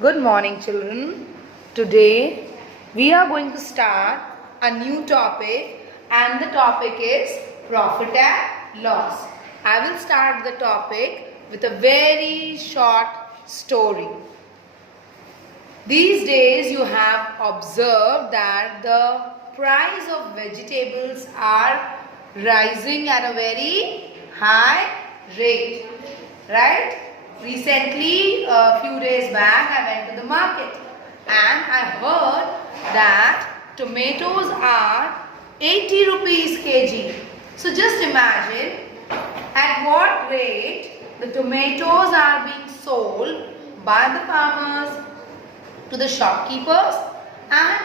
Good morning, children. Today we are going to start a new topic, and the topic is profit and loss. I will start the topic with a very short story. These days you have observed that the price of vegetables are rising at a very high rate, right? Recently, a few days back, I went to the market and I heard that tomatoes are 80 rupees kg. So just imagine at what rate the tomatoes are being sold by the farmers to the shopkeepers and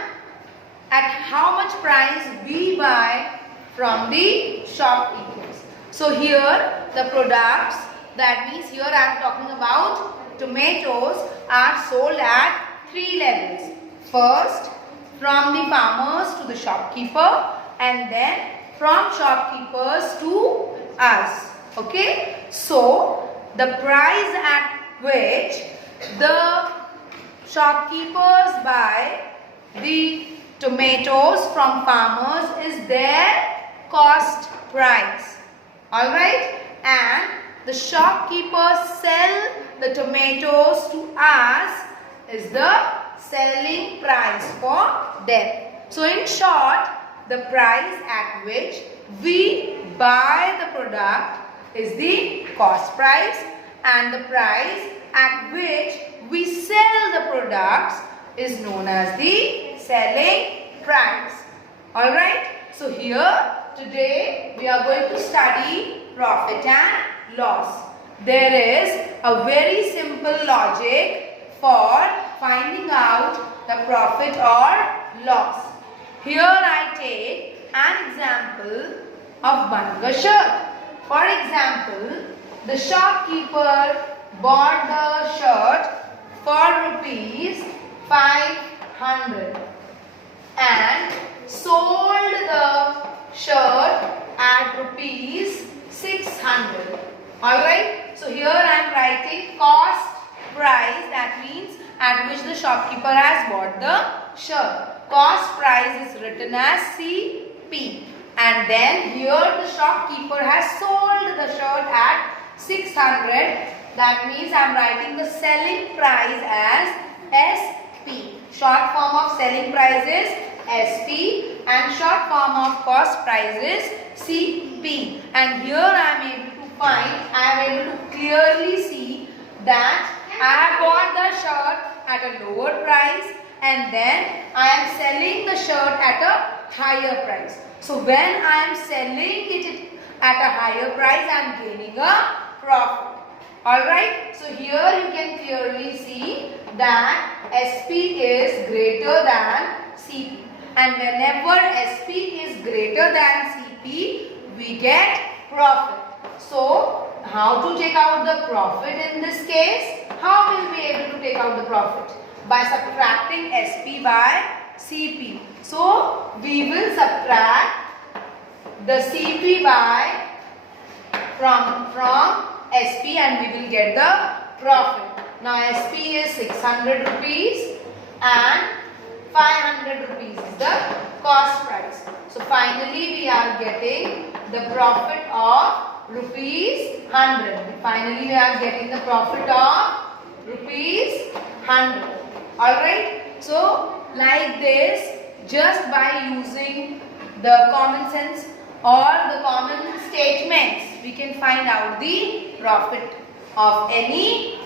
at how much price we buy from the shopkeepers. So here the products, that means here I am talking about tomatoes, are sold at three levels. First, from the farmers to the shopkeeper, and then from shopkeepers to us. Okay, so the price at which the shopkeepers buy the tomatoes from farmers is their cost price. Alright, and the shopkeepers sell the tomatoes to us is the selling price for them. So in short, the price at which we buy the product is the cost price, and the price at which we sell the products is known as the selling price. Alright, so here today we are going to study profit and loss. There is a very simple logic for finding out the profit or loss. Here I take an example of buying a shirt. For example, the shopkeeper bought the shirt for rupees 500 and sold the shirt at rupees 600. Alright, so here I am writing cost price, that means at which the shopkeeper has bought the shirt. Cost price is written as CP, and then here the shopkeeper has sold the shirt at 600. That means I am writing the selling price as SP. Short form of selling price is SP and short form of cost price is CP. And here I am able to clearly see that I have bought the shirt at a lower price and then I am selling the shirt at a higher price. So when I am selling it at a higher price, I am gaining a profit. Alright, so here you can clearly see that SP is greater than CP, and whenever SP is greater than CP, we get profit. So how to take out the profit in this case? How will we be able to take out the profit? By subtracting SP by CP. So we will subtract the CP by from SP and we will get the profit. Now SP is 600 rupees and 500 rupees is the cost price. So finally we are getting the profit of rupees 100. Finally we are getting the profit of rupees 100. Alright, so like this, just by using the common sense or the common statements, we can find out the profit of any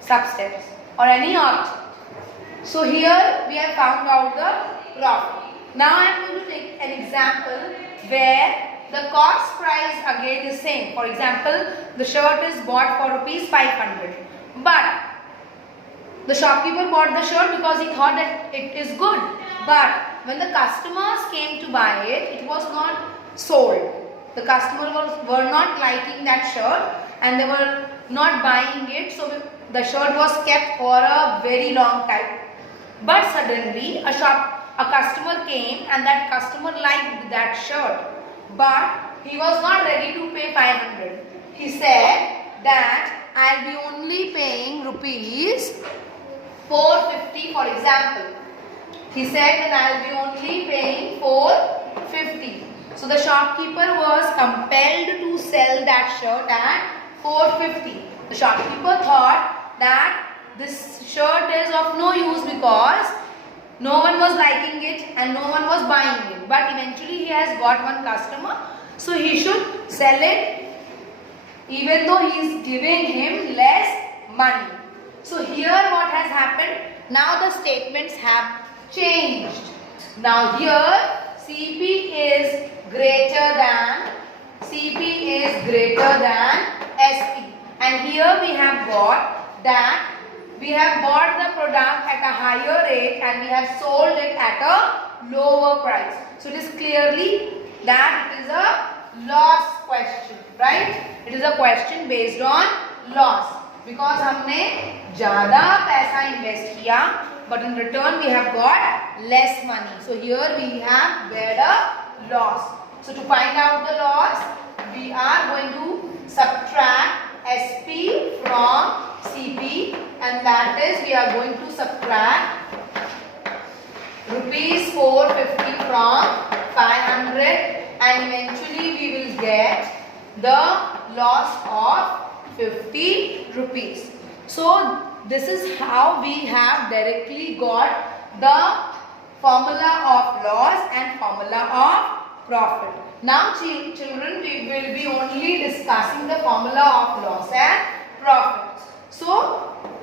substance or any object. So here we have found out the profit. Now I am going to take an example where the cost price again is same. For example, the shirt is bought for rupees 500, but the shopkeeper bought the shirt because he thought that it is good. But when the customers came to buy it, it was not sold. The customers were not liking that shirt and they were not buying it. So the shirt was kept for a very long time. But suddenly a customer came and that customer liked that shirt. But he was not ready to pay 500. He said that I'll be only paying rupees 450 for example. He said that I'll be only paying 450. So the shopkeeper was compelled to sell that shirt at 450. The shopkeeper thought that this shirt is of no use because no one was liking it and no one was buying it. But eventually he has got one customer, so he should sell it even though he is giving him less money. So here what has happened? Now the statements have changed. Now here CP is greater than SP, and here we have got that we have bought the product at a higher rate and we have sold it at a lower price. So it is clearly that it is a loss question, right? It is a question based on loss because हमने ज़्यादा पैसा invest किया, but in return we have got less money. So here we have bear a loss. So to find out the loss, we are going to subtract SP from CP, and that is we are going to subtract rupees 450 from 500, and eventually we will get the loss of 50 rupees. So this is how we have directly got the formula of loss and formula of profit. Now children, we will be only discussing the formula of loss and profit. So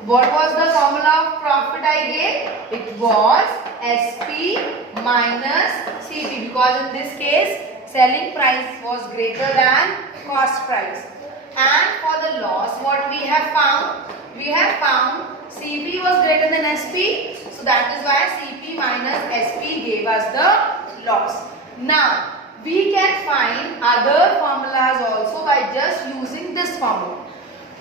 what was the formula of profit I gave? It was SP minus CP, because in this case selling price was greater than cost price. And for the loss, what we have found? We have found CP was greater than SP, so that is why CP minus SP gave us the loss. Now we can find other formulas also by just using this formula.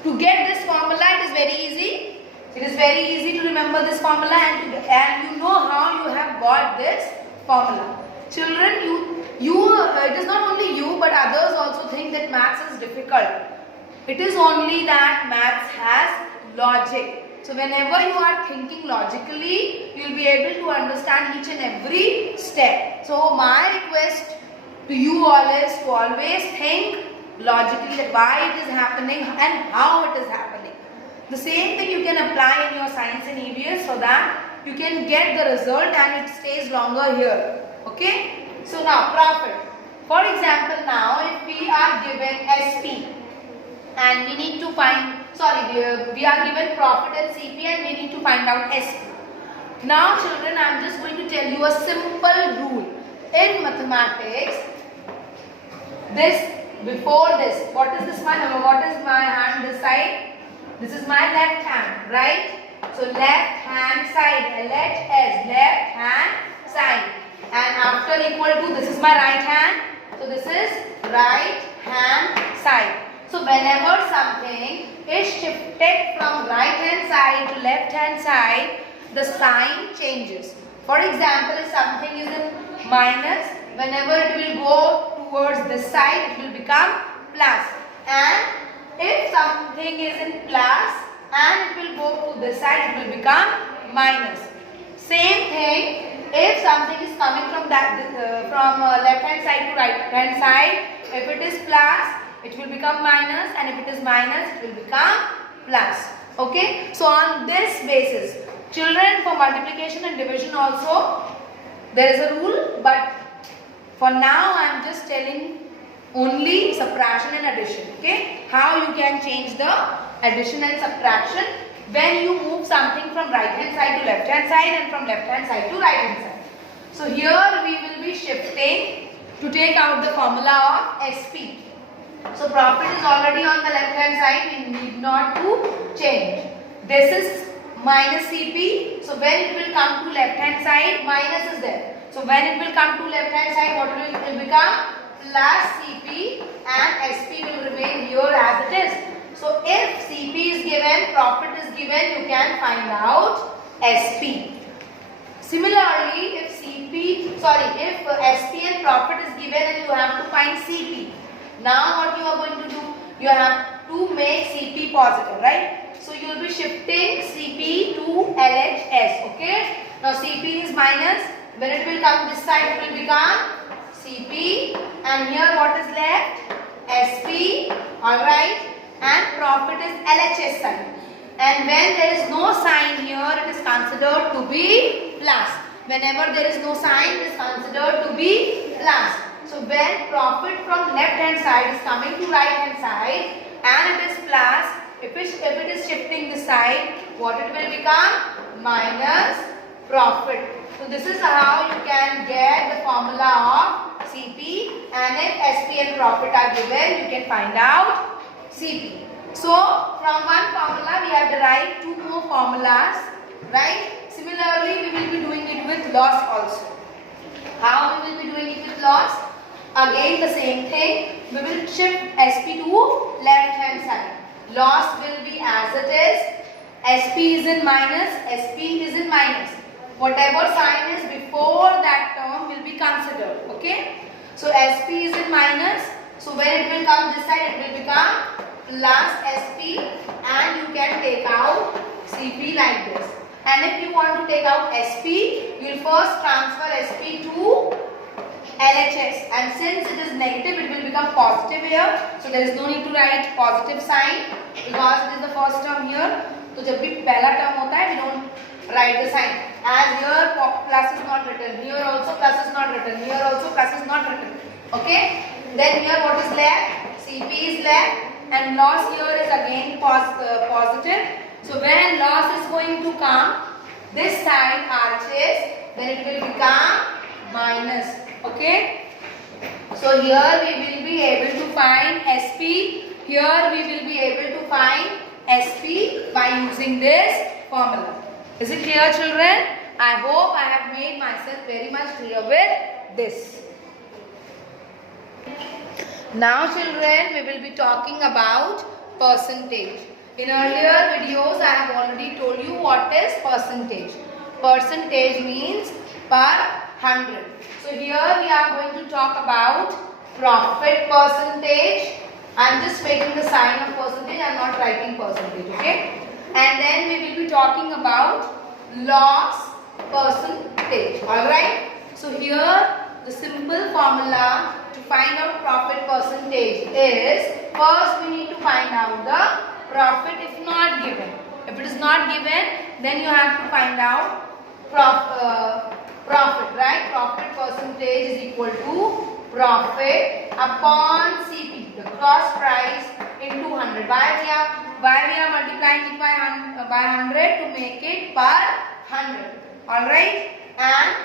To get this formula, it is very easy. It is very easy to remember this formula, and you know how you have got this formula. Children, it is not only you but others also think that maths is difficult. It is only that maths has logic. So whenever you are thinking logically, you will be able to understand each and every step. So my request to you all is to always think logically that why it is happening and how it is happening. The same thing you can apply in your science and EVS so that you can get the result and it stays longer here. Okay? So now profit. For example, now if we are given SP and we need to find, we are given profit and CP and we need to find out SP. Now children, I am just going to tell you a simple rule. In mathematics, before this, what is my hand this side? This is my left hand, right? So left hand side, left hand side. And after equal to, this is my right hand. So this is right hand side. So whenever something is shifted from right hand side to left hand side, the sign changes. For example, if something is in minus, whenever it will go towards this side, it will become plus. And if something is in plus and it will go to this side, it will become minus. Same thing, if something is coming from left hand side to right hand side, if it is plus, it will become minus, and if it is minus, it will become plus. Okay? So on this basis, children, for multiplication and division also, there is a rule, but for now I am just telling only subtraction and addition. Okay? How you can change the addition and subtraction when you move something from right hand side to left hand side and from left hand side to right hand side. So here we will be shifting to take out the formula of SP. So profit is already on the left hand side, we need not to change. This is minus CP, so when it will come to left hand side, minus is there. So when it will come to left hand side, what will it become? Plus CP, and SP will remain here as it is. So if CP is given, profit is given, you can find out SP. Similarly, if SP and profit is given and you have to find CP. Now what you are going to do? You have to make CP positive, right? So you will be shifting CP to LHS. Okay. Now CP is minus. When it will come this side, it will become CP. And here what is left? SP. Alright. And profit is LHS sign. And when there is no sign here, it is considered to be plus. Whenever there is no sign, it is considered to be plus. So when profit from left hand side is coming to right hand side and it is plus, if it is shifting this side, what it will become? Minus profit. So this is how you can get the formula of CP, and if SP and profit are given, you can find out CP. So from one formula we have derived two more formulas, right? Similarly, we will be doing it with loss also. How we will be doing it with loss? Again the same thing. We will shift SP to left hand side. Loss will be as it is. SP is in minus. SP is in minus. Whatever sign is before that term will be considered. Okay. So SP is in minus. So when it will come this side, it will become plus SP, and you can take out CP like this. And if you want to take out SP, you will first transfer SP to LHS, and since it is negative, it will become positive here. So there is no need to write positive sign because it is the first term here. So जब भी पहला term होता है, we don't write the sign. As here plus is not written, here also plus is not written, here also plus is not written. Okay. Then here what is left? CP is left, and loss here is again positive. So when loss is going to come this side arches, then it will become minus. Okay. So here we will be able to find SP. Here we will be able to find SP by using this formula. Is it clear, children? I hope I have made myself very much clear with this. Now children, we will be talking about percentage. In earlier videos, I have already told you what is percentage. Percentage means per 100. So here we are going to talk about profit percentage. I am just making the sign of percentage, I am not writing percentage, okay? And then we will be talking about loss percentage, alright? So here the simple formula to find out profit percentage is, first we need to find out the profit if not given. If it is not given, then you have to find out profit, right? Profit percentage is equal to profit upon CP, the cost price into 100. Why we are multiplying it by 100 to make it per 100. Alright? And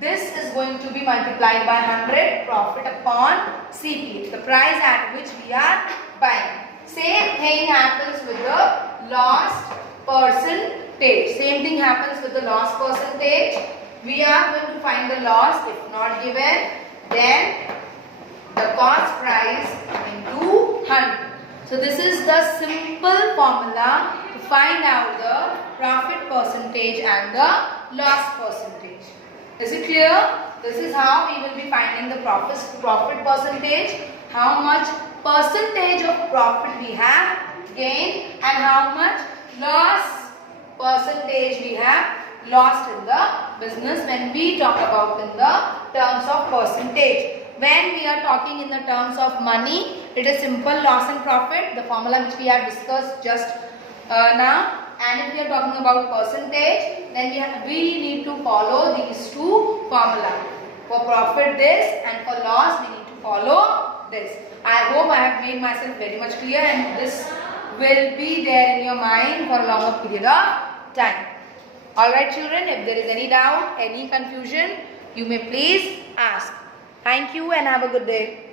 this is going to be multiplied by 100, profit upon CP, the price at which we are buying. Same thing happens with the loss percentage. Same thing happens with the loss percentage. We are going to find the loss if not given, then the cost price into 100. So this is the simple formula to find out the profit percentage and the loss percentage. Is it clear? This is how we will be finding the profit percentage, how much percentage of profit we have gained and how much loss percentage we have lost in the business when we talk about in the terms of percentage. When we are talking in the terms of money, it is simple loss and profit, the formula which we have discussed just now. And if we are talking about percentage, then we need to follow these two formulas. For profit this, and for loss we need to follow this. I hope I have made myself very much clear, and this will be there in your mind for a longer period of time. Alright children, if there is any doubt, any confusion, you may please ask. Thank you and have a good day.